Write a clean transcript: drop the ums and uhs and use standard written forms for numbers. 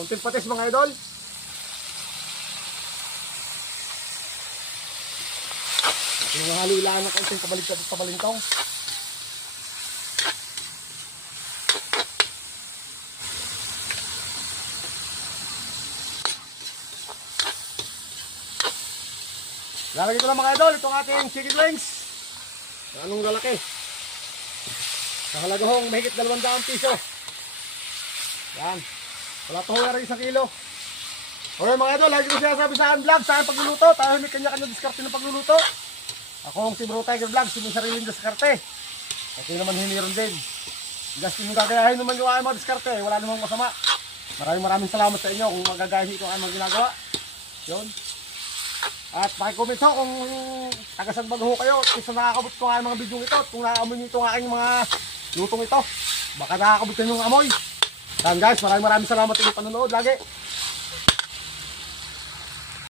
Konting patis mga idol. Yung halilaan ng konting kabaliktad at pabalintong. Lalagay ko lang mga idol itong ating chicken wings. Anong lalaki? Nakalagahong mahigit 200 piso. Yan. Wala to rin 1 kilo. Okay mga idol, lagi ko sinasabi sa akin vlog, sa akin pagluluto. Tayo may kanya-kanya diskarte ng pagluluto. Ako ang si Bro Tiger Vlog, sinisariling diskarte. At yun naman hiniron din. Gastin yung gagayahin naman yung aking mga diskarte. Wala namang masama. Maraming salamat sa inyo kung magagayahin itong aking mga ginagawa. Yun. At pakicomment ho kung taga-San ho kayo. Kung nakakabot ko nga mga video ito. At kung nakaamoy nyo itong aking mga lutong ito. Baka nakakabot nyo yung amoy. Yan guys, maraming salamat sa inyong panonood lagi.